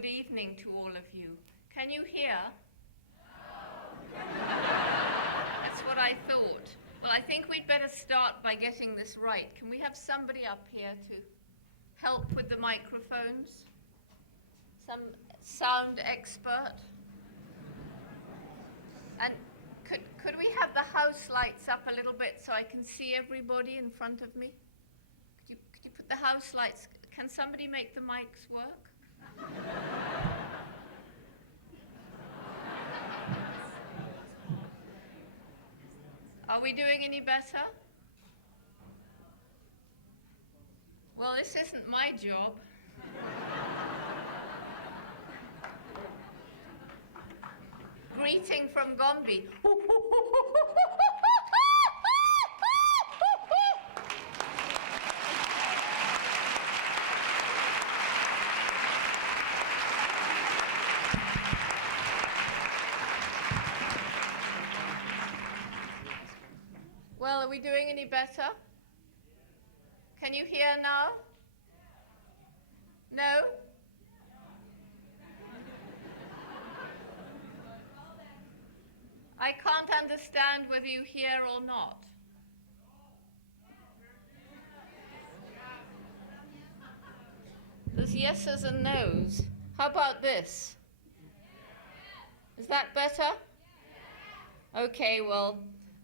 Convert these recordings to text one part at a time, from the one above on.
good evening to all of you. Can you hear? No. That's what I thought. Well, I think we'd better start by getting this right. Can we have somebody up here to help with the microphones? Some sound expert? And could we have the house lights up a little bit so I can see everybody in front of me? Could you put the house lights? Can somebody make the mics work? Are we doing any better? Well, this isn't my job. Greeting from Gombe. Well, are we doing any better? Can you hear now? No? I can't understand whether you hear or not. There's yeses and nos. How about this? Is that better? Okay, well,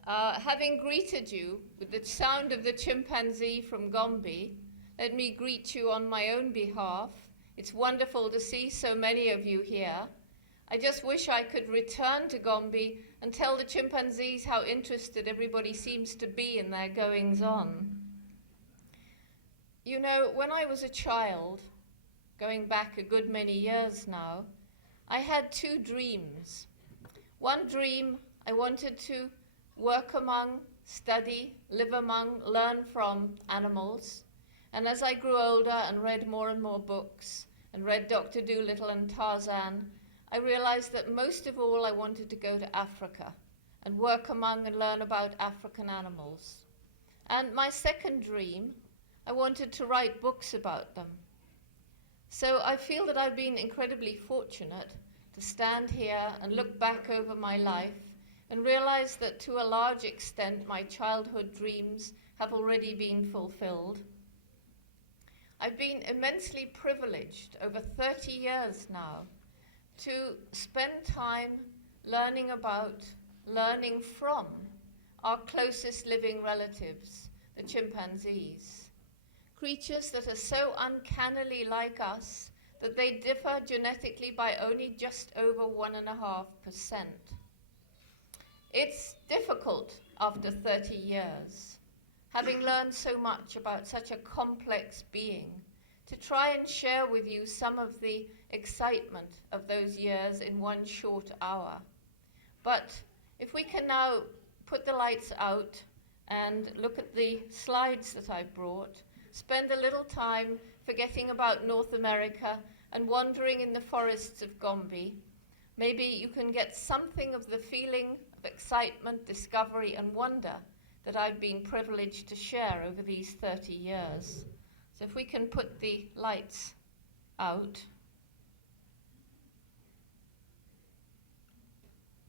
having greeted you with the sound of the chimpanzee from Gombe, let me greet you on my own behalf. It's wonderful to see so many of you here. I just wish I could return to Gombe and tell the chimpanzees how interested everybody seems to be in their goings-on. You know, when I was a child, going back a good many years now, I had two dreams. One dream, I wanted to work among, study, live among, learn from animals. And as I grew older and read more and more books, and read Dr. Dolittle and Tarzan, I realized that most of all I wanted to go to Africa and work among and learn about African animals. And my second dream, I wanted to write books about them. So I feel that I've been incredibly fortunate to stand here and look back over my life and realize that to a large extent my childhood dreams have already been fulfilled. I've been immensely privileged over 30 years now to spend time learning about, learning from our closest living relatives, the chimpanzees. Creatures that are so uncannily like us that they differ genetically by only just over 1.5%. It's difficult after 30 years, having learned so much about such a complex being, to try and share with you some of the excitement of those years in one short hour. But if we can now put the lights out and look at the slides that I brought, spend a little time forgetting about North America and wandering in the forests of Gombe, maybe you can get something of the feeling of excitement, discovery, and wonder that I've been privileged to share over these 30 years. So if we can put the lights out,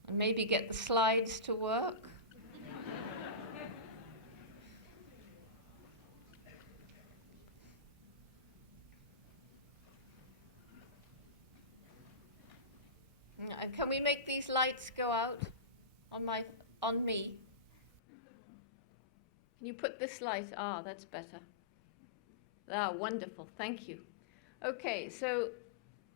and maybe get the slides to work. And can we make these lights go out on me? Can you put this light? Ah, that's better. Ah, wonderful, thank you. Okay, so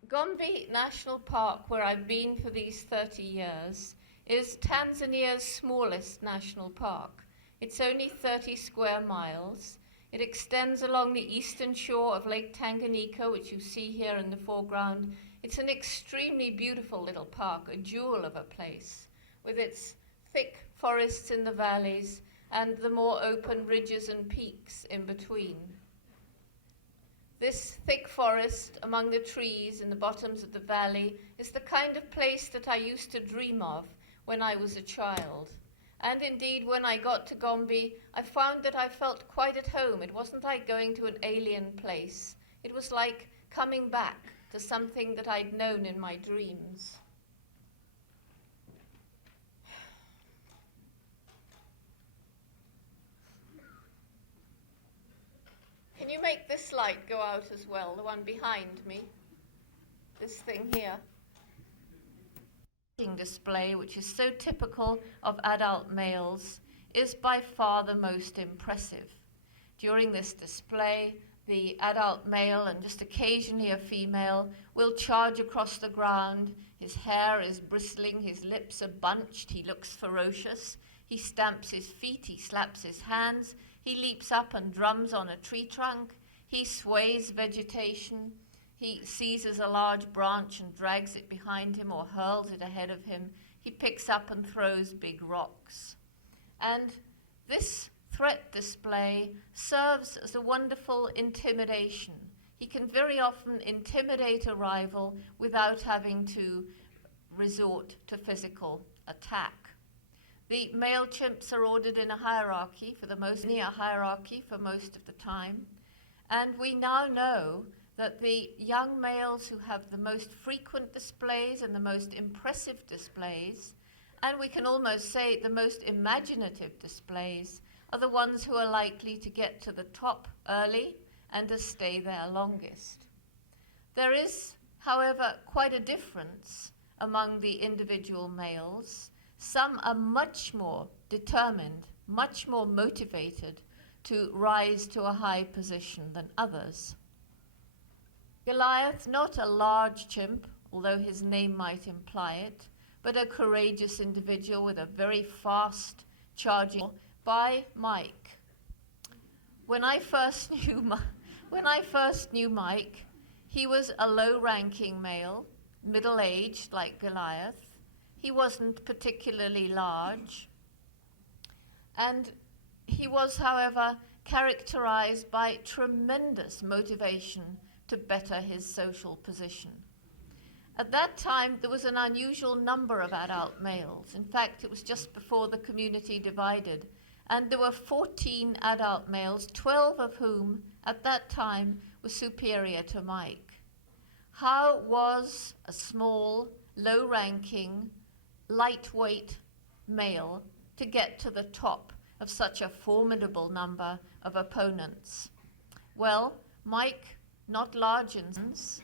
Gombe National Park, where I've been for these 30 years, is Tanzania's smallest national park. It's only 30 square miles. It extends along the eastern shore of Lake Tanganyika, which you see here in the foreground. It's an extremely beautiful little park, a jewel of a place, with its thick forests in the valleys and the more open ridges and peaks in between. This thick forest among the trees in the bottoms of the valley is the kind of place that I used to dream of when I was a child. And indeed, when I got to Gombe, I found that I felt quite at home. It wasn't like going to an alien place. It was like coming back to something that I'd known in my dreams. Can you make this light go out as well, the one behind me? This thing here. Display, which is so typical of adult males, is by far the most impressive. During this display, the adult male and just occasionally a female will charge across the ground. His hair is bristling, his lips are bunched, he looks ferocious. He stamps his feet, he slaps his hands, he leaps up and drums on a tree trunk, he sways vegetation, he seizes a large branch and drags it behind him or hurls it ahead of him. He picks up and throws big rocks. And this threat display serves as a wonderful intimidation. He can very often intimidate a rival without having to resort to physical attack. The male chimps are ordered in a hierarchy for most of the time. And we now know that the young males who have the most frequent displays and the most impressive displays, and we can almost say the most imaginative displays, are the ones who are likely to get to the top early and to stay there longest. There is, however, quite a difference among the individual males. Some are much more determined, much more motivated to rise to a high position than others. Goliath, not a large chimp, although his name might imply it, but a courageous individual with a very fast charging by Mike. When I first knew Mike, he was a low-ranking male, middle-aged like Goliath. He wasn't particularly large, and he was, however, characterized by tremendous motivation to better his social position. At that time, there was an unusual number of adult males. In fact, it was just before the community divided, and there were 14 adult males, 12 of whom at that time were superior to Mike. How was a small, low-ranking, lightweight male to get to the top of such a formidable number of opponents? Well, Mike, not large in size,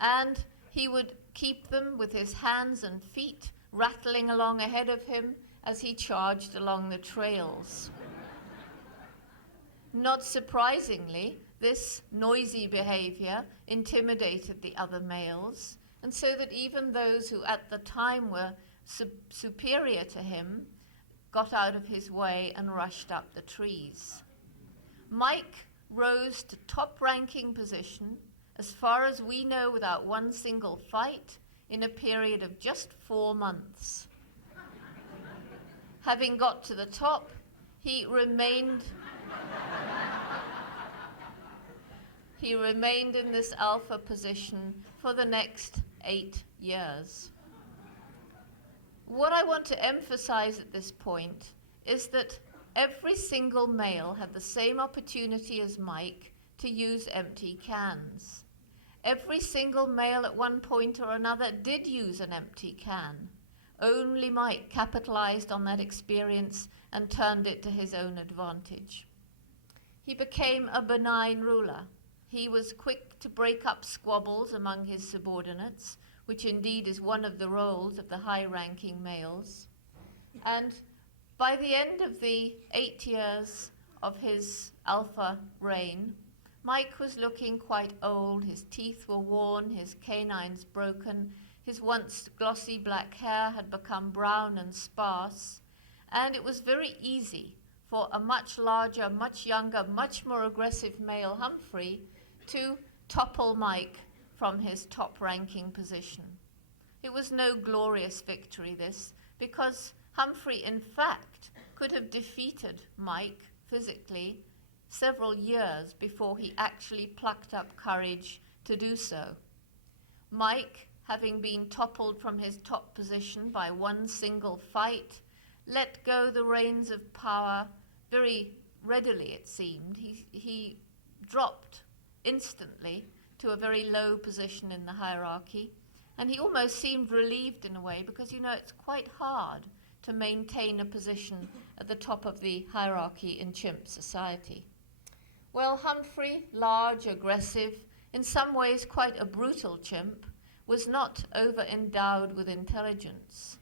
and he would keep them with his hands and feet rattling along ahead of him as he charged along the trails. Not surprisingly, this noisy behavior intimidated the other males, and so that even those who at the time were superior to him got out of his way and rushed up the trees. Mike rose to top-ranking position, as far as we know, without one single fight, in a period of just 4 months. Having got to the top, he remained in this alpha position for the next 8 years. What I want to emphasize at this point is that every single male had the same opportunity as Mike to use empty cans. Every single male at one point or another did use an empty can. Only Mike capitalized on that experience and turned it to his own advantage. He became a benign ruler. He was quick to break up squabbles among his subordinates, which indeed is one of the roles of the high-ranking males. And by the end of the 8 years of his alpha reign, Mike was looking quite old. His teeth were worn, his canines broken, his once glossy black hair had become brown and sparse, and it was very easy for a much larger, much younger, much more aggressive male Humphrey to topple Mike from his top-ranking position. It was no glorious victory, this, because Humphrey, in fact, could have defeated Mike physically several years before he actually plucked up courage to do so. Mike, having been toppled from his top position by one single fight, let go the reins of power very readily, it seemed. He dropped instantly to a very low position in the hierarchy. And he almost seemed relieved in a way because, it's quite hard to maintain a position at the top of the hierarchy in chimp society. Well, Humphrey, large, aggressive, in some ways quite a brutal chimp, was not over-endowed with intelligence.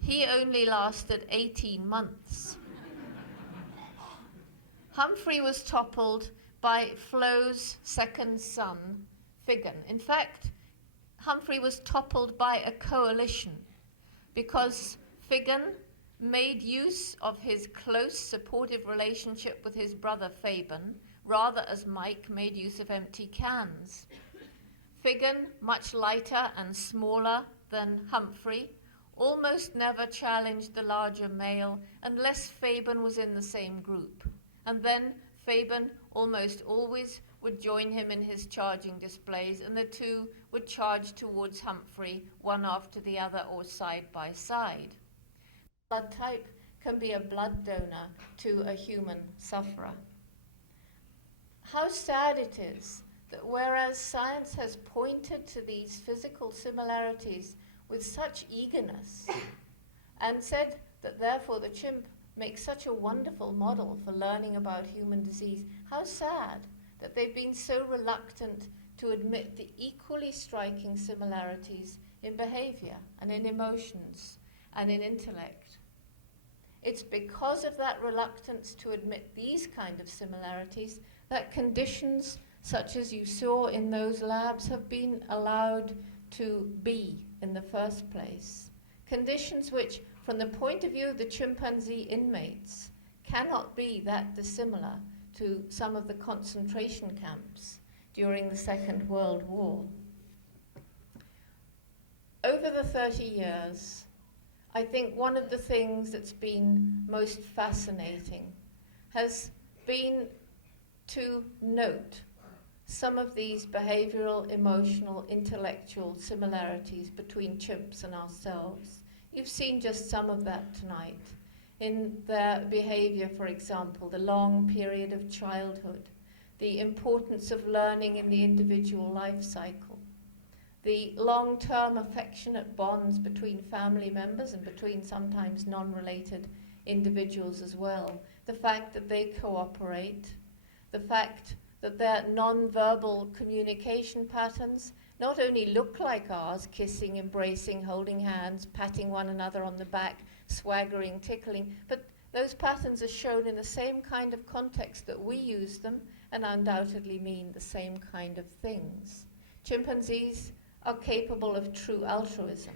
He only lasted 18 months. Humphrey was toppled by Flo's second son, Figan. In fact, Humphrey was toppled by a coalition because Figan made use of his close, supportive relationship with his brother Faban, rather as Mike made use of empty cans. Figan, much lighter and smaller than Humphrey, almost never challenged the larger male unless Faban was in the same group. And then Faban almost always would join him in his charging displays, and the two would charge towards Humphrey, one after the other or side by side. Blood type can be a blood donor to a human sufferer. How sad it is that whereas science has pointed to these physical similarities with such eagerness and said that therefore the chimp makes such a wonderful model for learning about human disease, how sad that they've been so reluctant to admit the equally striking similarities in behavior and in emotions and in intellect. It's because of that reluctance to admit these kind of similarities that conditions such as you saw in those labs have been allowed to be in the first place. Conditions which, from the point of view of the chimpanzee inmates, cannot be that dissimilar to some of the concentration camps during the Second World War. Over the 30 years, I think one of the things that's been most fascinating has been to note some of these behavioral, emotional, intellectual similarities between chimps and ourselves. You've seen just some of that tonight. In their behavior, for example, the long period of childhood, the importance of learning in the individual life cycle, the long-term affectionate bonds between family members and between sometimes non-related individuals as well, the fact that they cooperate, the fact that their non-verbal communication patterns not only look like ours, kissing, embracing, holding hands, patting one another on the back, swaggering, tickling, but those patterns are shown in the same kind of context that we use them and undoubtedly mean the same kind of things. Chimpanzees are capable of true altruism.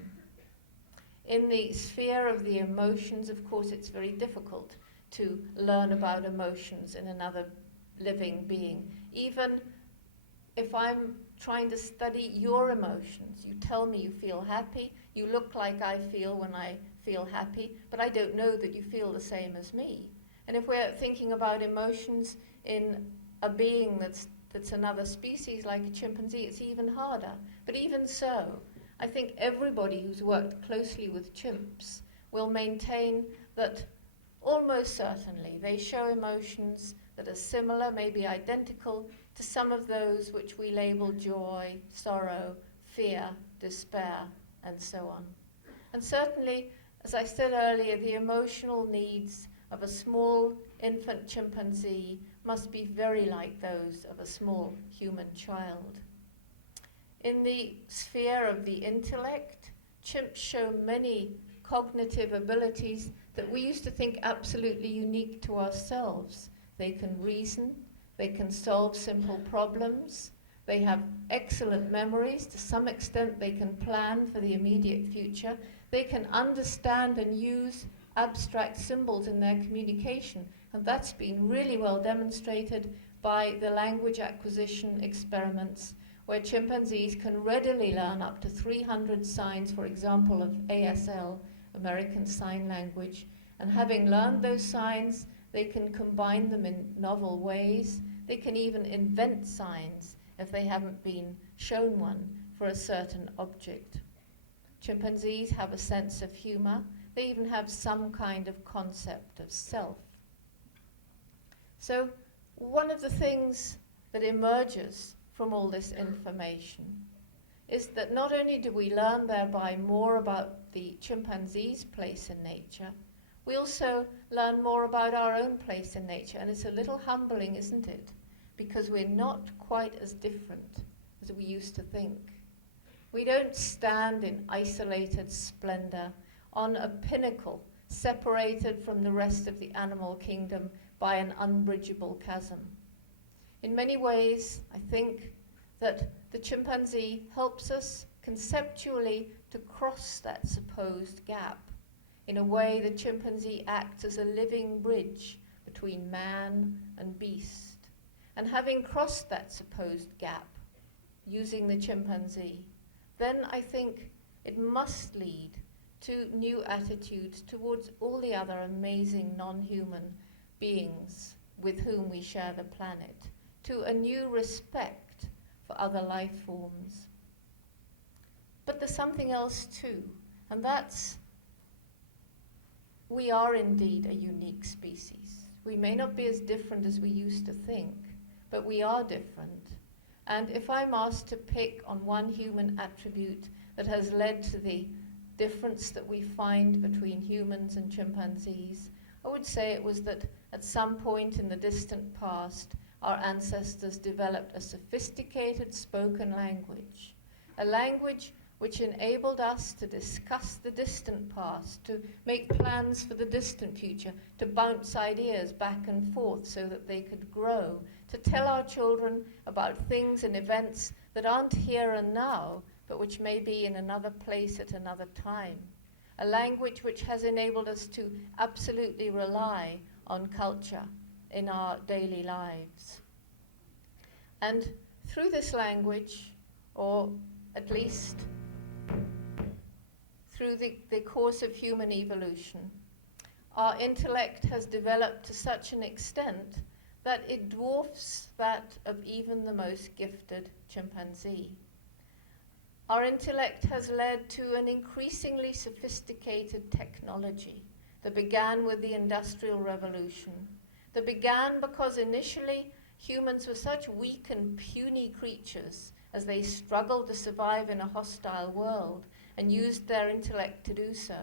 In the sphere of the emotions, of course, it's very difficult to learn about emotions in another living being. Even if I'm trying to study your emotions, you tell me you feel happy, you look like I feel when I feel happy, but I don't know that you feel the same as me. And if we're thinking about emotions in a being that's another species like a chimpanzee, it's even harder. But even so, I think everybody who's worked closely with chimps will maintain that almost certainly they show emotions that are similar, maybe identical, to some of those which we label joy, sorrow, fear, despair, and so on. And certainly, as I said earlier, the emotional needs of a small infant chimpanzee must be very like those of a small human child. In the sphere of the intellect, chimps show many cognitive abilities that we used to think absolutely unique to ourselves. They can reason, they can solve simple problems, they have excellent memories. To some extent, they can plan for the immediate future. They can understand and use abstract symbols in their communication, and that's been really well demonstrated by the language acquisition experiments, where chimpanzees can readily learn up to 300 signs, for example, of ASL, American Sign Language, and having learned those signs, they can combine them in novel ways. They can even invent signs if they haven't been shown one for a certain object. Chimpanzees have a sense of humor. They even have some kind of concept of self. So one of the things that emerges from all this information is that not only do we learn thereby more about the chimpanzee's place in nature, we also learn more about our own place in nature. And it's a little humbling, isn't it? Because we're not quite as different as we used to think. We don't stand in isolated splendor on a pinnacle separated from the rest of the animal kingdom by an unbridgeable chasm. In many ways, I think that the chimpanzee helps us conceptually to cross that supposed gap. In a way, the chimpanzee acts as a living bridge between man and beast. And having crossed that supposed gap, using the chimpanzee, then I think it must lead to new attitudes towards all the other amazing non-human beings with whom we share the planet, to a new respect for other life forms. But there's something else too, and that's we are indeed a unique species. We may not be as different as we used to think, but we are different. And if I'm asked to pick on one human attribute that has led to the difference that we find between humans and chimpanzees, I would say it was that at some point in the distant past, our ancestors developed a sophisticated spoken language, a language which enabled us to discuss the distant past, to make plans for the distant future, to bounce ideas back and forth so that they could grow, to tell our children about things and events that aren't here and now, but which may be in another place at another time. A language which has enabled us to absolutely rely on culture in our daily lives. And through this language, or at least through the course of human evolution, our intellect has developed to such an extent that it dwarfs that of even the most gifted chimpanzee. Our intellect has led to an increasingly sophisticated technology that began with the Industrial Revolution, that began because initially humans were such weak and puny creatures as they struggled to survive in a hostile world and used their intellect to do so.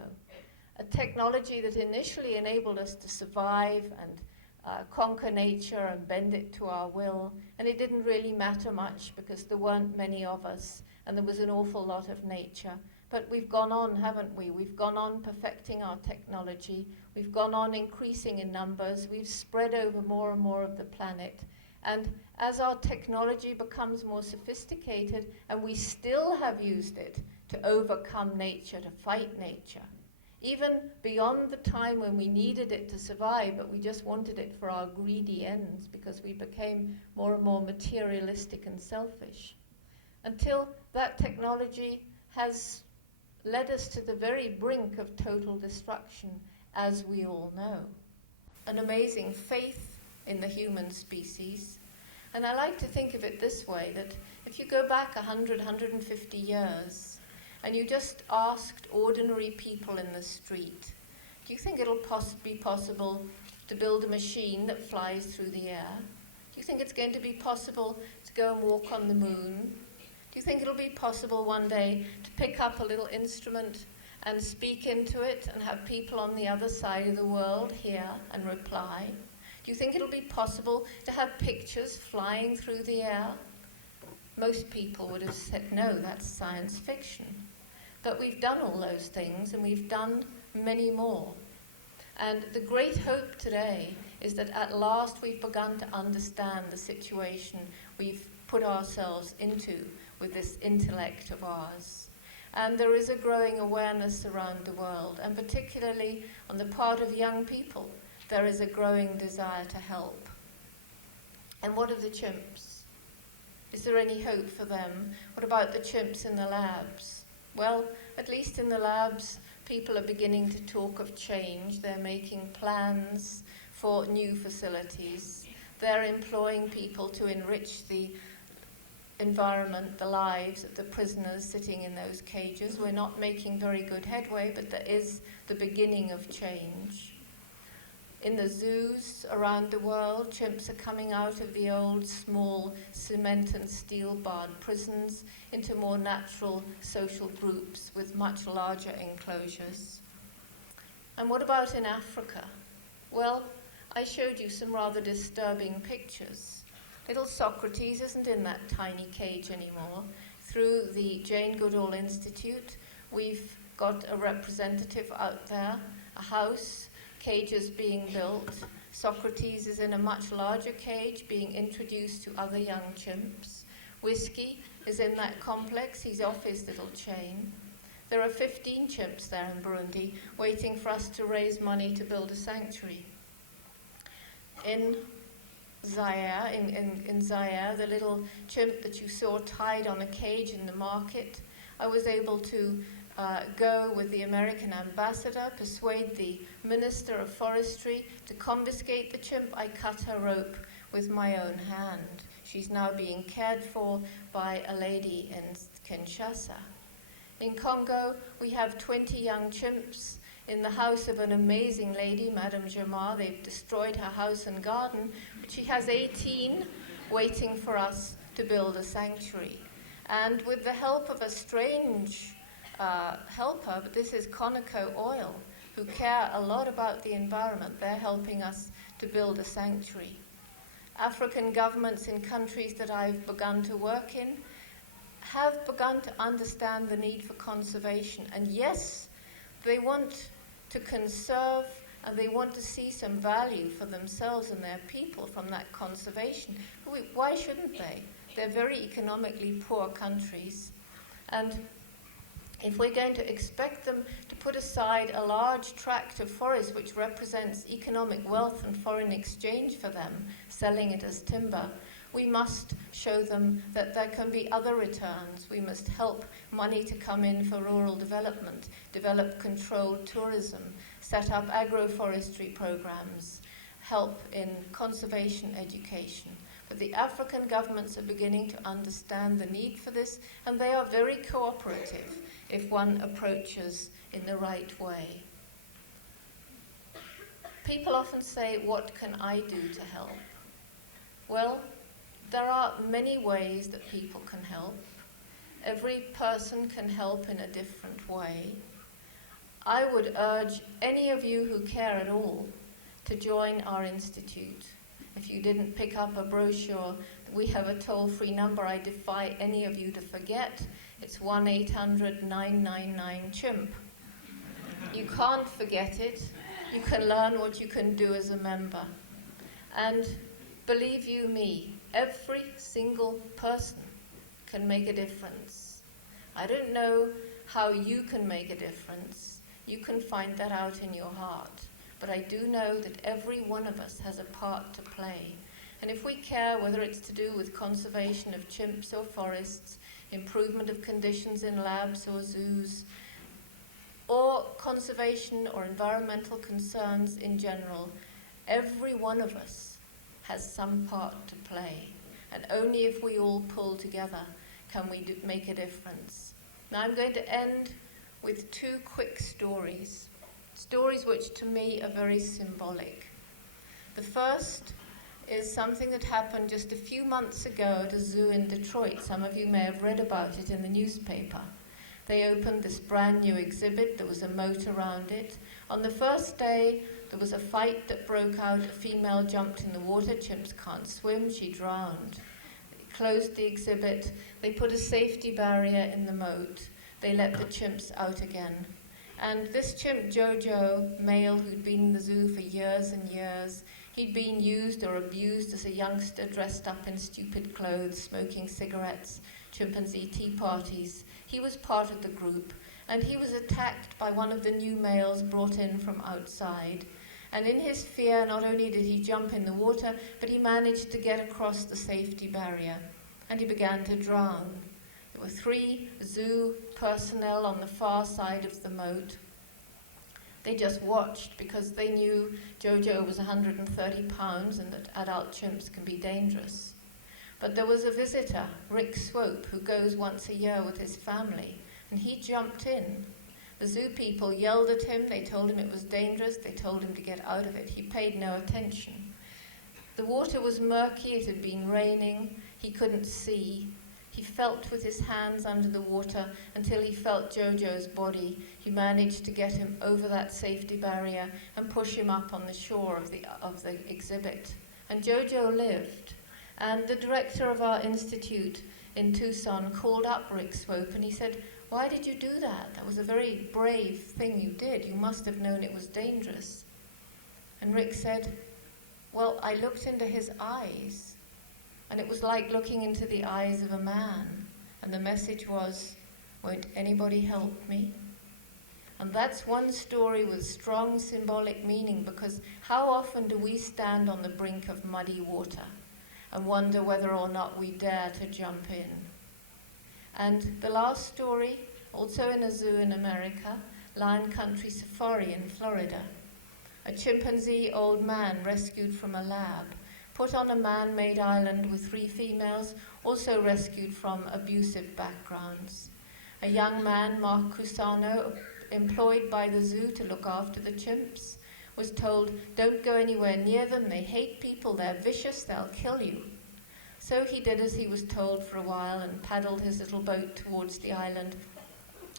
A technology that initially enabled us to survive and conquer nature and bend it to our will, and it didn't really matter much because there weren't many of us and there was an awful lot of nature. But we've gone on, haven't we? We've gone on perfecting our technology, we've gone on increasing in numbers, we've spread over more and more of the planet. And as our technology becomes more sophisticated, and we still have used it to overcome nature, to fight nature, even beyond the time when we needed it to survive, but we just wanted it for our greedy ends because we became more and more materialistic and selfish, until that technology has led us to the very brink of total destruction, as we all know. An amazing faith in the human species. And I like to think of it this way, that if you go back 100, 150 years, and you just asked ordinary people in the street, do you think it'll be possible to build a machine that flies through the air? Do you think it's going to be possible to go and walk on the moon? Do you think it'll be possible one day to pick up a little instrument and speak into it and have people on the other side of the world hear and reply? Do you think it'll be possible to have pictures flying through the air? Most people would have said, no, that's science fiction. But we've done all those things, and we've done many more. And the great hope today is that at last we've begun to understand the situation we've put ourselves into with this intellect of ours. And there is a growing awareness around the world, and particularly on the part of young people, there is a growing desire to help. And what of the chimps? Is there any hope for them? What about the chimps in the labs? Well, at least in the labs, people are beginning to talk of change. They're making plans for new facilities. They're employing people to enrich the environment, the lives of the prisoners sitting in those cages. We're not making very good headway, but there is the beginning of change. In the zoos around the world, chimps are coming out of the old, small, cement and steel-barred prisons into more natural social groups with much larger enclosures. And what about in Africa? Well, I showed you some rather disturbing pictures. Little Socrates isn't in that tiny cage anymore. Through the Jane Goodall Institute, we've got a representative out there, a house, cages being built. Socrates is in a much larger cage being introduced to other young chimps. Whiskey is in that complex, he's off his little chain. There are 15 chimps there in Burundi waiting for us to raise money to build a sanctuary. In Zaire, in Zaire, the little chimp that you saw tied on a cage in the market, I was able to go with the American ambassador, persuade the Minister of Forestry to confiscate the chimp. I cut her rope with my own hand. She's now being cared for by a lady in Kinshasa. In Congo, we have 20 young chimps in the house of an amazing lady, Madame Jamar. They've destroyed her house and garden, but she has 18 waiting for us to build a sanctuary. And with the help of a strange helper, but this is Conoco Oil, who care a lot about the environment, they're helping us to build a sanctuary. African governments in countries that I've begun to work in have begun to understand the need for conservation. And yes, they want to conserve and they want to see some value for themselves and their people from that conservation. Why shouldn't they? They're very economically poor countries. And if we're going to expect them to put aside a large tract of forest which represents economic wealth and foreign exchange for them, selling it as timber, we must show them that there can be other returns. We must help money to come in for rural development, develop controlled tourism, set up agroforestry programs, help in conservation education. But the African governments are beginning to understand the need for this, and they are very cooperative if one approaches in the right way. People often say, what can I do to help? Well, there are many ways that people can help. Every person can help in a different way. I would urge any of you who care at all to join our institute. If you didn't pick up a brochure, we have a toll-free number I defy any of you to forget. It's 1-800-999-CHIMP. You can't forget it. You can learn what you can do as a member. And believe you me, every single person can make a difference. I don't know how you can make a difference. You can find that out in your heart. But I do know that every one of us has a part to play. And if we care, whether it's to do with conservation of chimps or forests, improvement of conditions in labs or zoos, or conservation or environmental concerns in general, every one of us has some part to play. And only if we all pull together can we make a difference. Now I'm going to end with two quick stories. Stories which to me are very symbolic. The first is something that happened just a few months ago at a zoo in Detroit. Some of you may have read about it in the newspaper. They opened this brand new exhibit. There was a moat around it. On the first day, there was a fight that broke out. A female jumped in the water. Chimps can't swim. She drowned. They closed the exhibit. They put a safety barrier in the moat. They let the chimps out again. And this chimp, Jojo, male, who'd been in the zoo for years and years, he'd been used or abused as a youngster, dressed up in stupid clothes, smoking cigarettes, chimpanzee tea parties. He was part of the group, and he was attacked by one of the new males brought in from outside. And in his fear, not only did he jump in the water, but he managed to get across the safety barrier, and he began to drown. There were 3 zoo personnel on the far side of the moat. They just watched because they knew Jojo was 130 pounds and that adult chimps can be dangerous. But there was a visitor, Rick Swope, who goes once a year with his family, and he jumped in. The zoo people yelled at him, they told him it was dangerous, they told him to get out of it. He paid no attention. The water was murky, it had been raining, he couldn't see. He felt with his hands under the water until he felt Jojo's body. He managed to get him over that safety barrier and push him up on the shore of the exhibit. And Jojo lived. And the director of our institute in Tucson called up Rick Swope and he said, "Why did you do that? That was a very brave thing you did. You must have known it was dangerous." And Rick said, "Well, I looked into his eyes, and it was like looking into the eyes of a man. And the message was, won't anybody help me?" And that's one story with strong symbolic meaning, because how often do we stand on the brink of muddy water and wonder whether or not we dare to jump in? And the last story, also in a zoo in America, Lion Country Safari in Florida. A chimpanzee old man rescued from a lab, put on a man-made island with 3 females, also rescued from abusive backgrounds. A young man, Mark Cusano, employed by the zoo to look after the chimps, was told, "Don't go anywhere near them, they hate people, they're vicious, they'll kill you." So he did as he was told for a while and paddled his little boat towards the island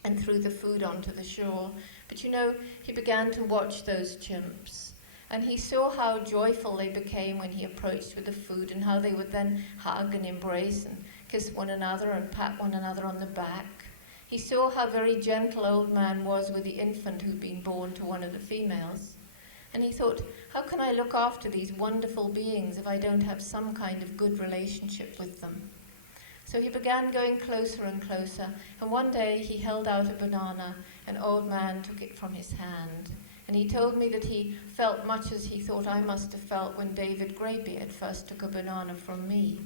and threw the food onto the shore. But you know, he began to watch those chimps, and he saw how joyful they became when he approached with the food, and how they would then hug and embrace and kiss one another and pat one another on the back. He saw how very gentle old man was with the infant who'd been born to one of the females. And he thought, how can I look after these wonderful beings if I don't have some kind of good relationship with them? So he began going closer and closer, and one day he held out a banana. An old man took it from his hand, and he told me that he felt much as he thought I must have felt when David Greybeard first took a banana from me.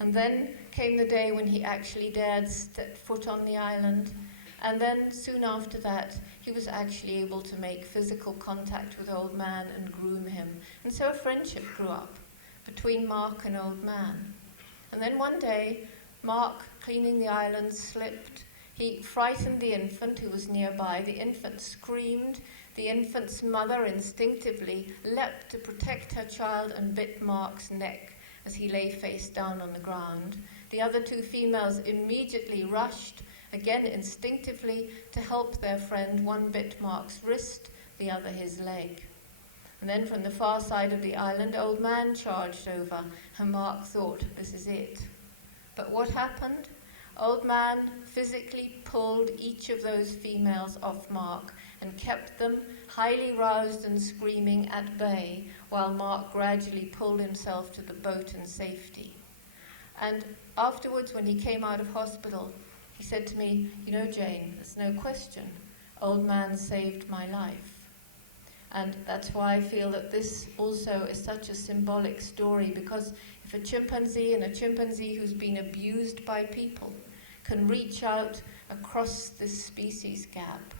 And then came the day when he actually dared step foot on the island, and then soon after that he was actually able to make physical contact with old man and groom him. And so a friendship grew up between Mark and old man. And then one day, Mark, cleaning the island, slipped. He frightened the infant who was nearby. The infant screamed. The infant's mother instinctively leapt to protect her child and bit Mark's neck as he lay face down on the ground. The other 2 females immediately rushed, again instinctively, to help their friend. One bit Mark's wrist, the other his leg. And then from the far side of the island, old man charged over, and Mark thought, this is it. But what happened? Old man physically pulled each of those females off Mark and kept them highly roused and screaming at bay, while Mark gradually pulled himself to the boat in safety. And afterwards, when he came out of hospital, he said to me, "You know, Jane, there's no question, old man saved my life." And that's why I feel that this also is such a symbolic story, because if a chimpanzee who's been abused by people can reach out across this species gap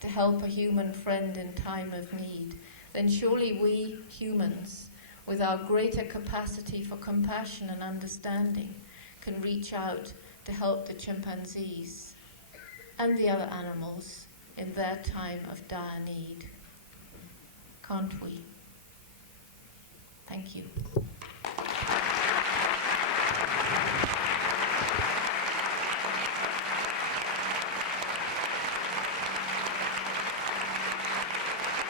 to help a human friend in time of need, then surely we humans, with our greater capacity for compassion and understanding, can reach out to help the chimpanzees and the other animals in their time of dire need. Can't we? Thank you.